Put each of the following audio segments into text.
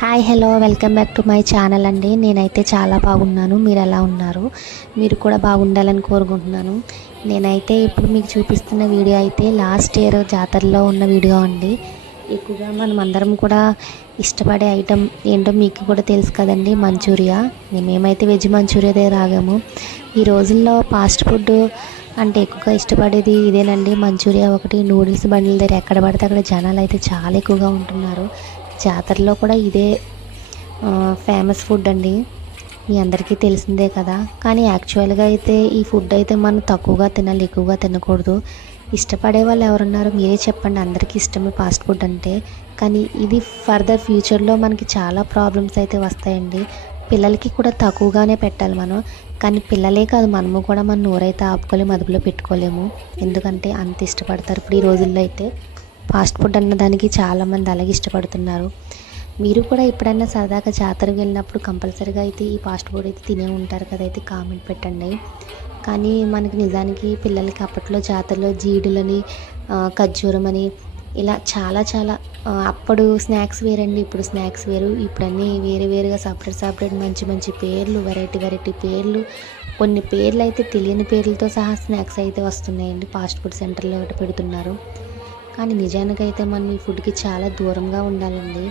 Hi hello welcome back to my channel అండి. నేనైతే చాలా బాగున్నాను. మీరు ఎలా ఉన్నారు? మీరు కూడా బాగుండాలని కోరుకుంటున్నాను. నేనైతే ఇప్పుడు మీకు చూపిస్తున్న వీడియో అయితే లాస్ట్ ఇయర్ జాతరలో ఉన్న వీడియో అండి. ఎక్కువగా మనం అందరం కూడా ఇష్టపడే ఐటెం ఏంటో మీకు కూడా తెలుసు కదండి మంచూరియా. మేమైతే వెజ్ మంచూరియా దగ్గర ఆగాము ఈ రోజుల్లో ఫాస్ట్ ఫుడ్ అంటే ఎక్కువగా ఇష్టపడేది ఇదేనండి. మంచూరియా ఒకటి నూడిల్స్ బండిల దగ్గర ఎక్కడ పడితే అక్కడ జనాలు అయితే చాలా ఎక్కువగా ఉంటున్నారు. జాతరలో కూడా ఇదే ఫేమస్ ఫుడ్ అండి. మీ అందరికీ తెలిసిందే కదా. కానీ యాక్చువల్గా అయితే ఈ ఫుడ్ అయితే మనం తక్కువగా తినాలి ఎక్కువగా తినకూడదు. ఇష్టపడే వాళ్ళు ఎవరున్నారు? మీరే చెప్పండి. అందరికీ ఇష్టమే ఫాస్ట్ ఫుడ్ అంటే. కానీ ఇది ఫర్దర్ ఫ్యూచర్లో మనకి చాలా ప్రాబ్లమ్స్ అయితే వస్తాయండి. పిల్లలకి కూడా తక్కువగానే పెట్టాలి మనం. కానీ పిల్లలే కాదు మనము కూడా మన నోరైతే ఆపుకోలేము అదుపులో పెట్టుకోలేము. ఎందుకంటే అంత ఇష్టపడతారు ఇప్పుడు ఈ రోజుల్లో అయితే. ఫాస్ట్ ఫుడ్ అన్న దానికి చాలామంది అలాగే ఇష్టపడుతున్నారు. మీరు కూడా ఎప్పుడైనా సరదాగా జాతరకు వెళ్ళినప్పుడు కంపల్సరీగా అయితే ఈ ఫాస్ట్ ఫుడ్ అయితే తినే ఉంటారు కదా అయితే కామెంట్ పెట్టండి. కానీ మనకి నిజానికి పిల్లలకి అప్పట్లో జాతరలో జీడులని ఖర్జూరం అని ఇలా చాలా చాలా అప్పుడు స్నాక్స్ వేరండి ఇప్పుడు స్నాక్స్ వేరు. ఇప్పుడు అన్నీ వేరే వేరుగా సపరేట్ సపరేట్ మంచి మంచి పేర్లు వెరైటీ వెరైటీ పేర్లు కొన్ని పేర్లు అయితే తెలియని పేర్లతో సహా స్నాక్స్ అయితే వస్తున్నాయండి. ఫాస్ట్ ఫుడ్ సెంటర్లో ఒకటి పెడుతున్నారు. కానీ నిజానికైతే మనం ఈ ఫుడ్కి చాలా దూరంగా ఉండాలండి.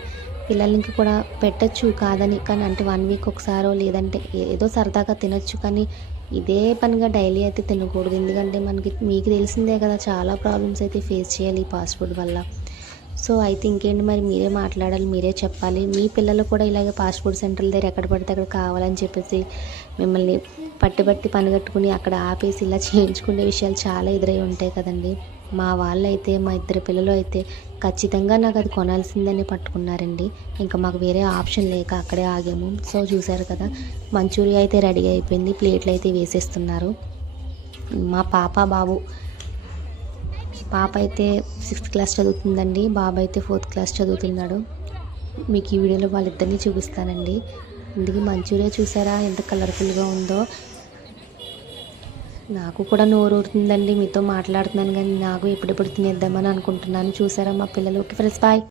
పిల్లలకి కూడా పెట్టచ్చు కాదని కానీ అంటే వన్ వీక్ ఒకసారో లేదంటే ఏదో సరదాగా తినొచ్చు కానీ ఇదే పనిగా డైలీ అయితే తినకూడదు. ఎందుకంటే మనకి మీకు తెలిసిందే కదా చాలా ప్రాబ్లమ్స్ అయితే ఫేస్ చేయాలి ఈ ఫాస్ట్ ఫుడ్ వల్ల. సో అయితే ఇంకేంటి మరి మీరే మాట్లాడాలి మీరే చెప్పాలి. మీ పిల్లలు కూడా ఇలాగే ఫాస్ట్ ఫుడ్ సెంటర్ల దగ్గర ఎక్కడ పడితే అక్కడ కావాలని చెప్పేసి మిమ్మల్ని పట్టుబట్టి పని కట్టుకుని అక్కడ ఆపేసి ఇలా చేయించుకునే విషయాలు చాలా ఎదురై ఉంటాయి కదండి. మా వాళ్ళైతే మా ఇద్దరు పిల్లలు అయితే ఖచ్చితంగా నాకు అది కొనాల్సిందని పట్టుకున్నారండి. ఇంకా మాకు వేరే ఆప్షన్ లేక అక్కడే ఆగాము. సో చూసారు కదా మంచూరియా అయితే రెడీ అయిపోయింది. ప్లేట్లు అయితే వేసేస్తున్నారు. మా పాప బాబు. పాప అయితే సిక్స్త్ క్లాస్ చదువుతుందండి. బాబు అయితే ఫోర్త్ క్లాస్ చదువుతున్నాడు. మీకు ఈ వీడియోలో వాళ్ళిద్దరిని చూపిస్తానండి. అందుకే మంచూరియా చూసారా? ఎంత కలర్ఫుల్గా ఉందో. నాకు కూడా నోరు ఊరుతుందండి మీతో మాట్లాడుతున్నాను కానీ నాకు ఎప్పుడెప్పుడు తినేద్దామని అనుకుంటున్నాను. చూసారా మా పిల్లలు? Okay friends bye.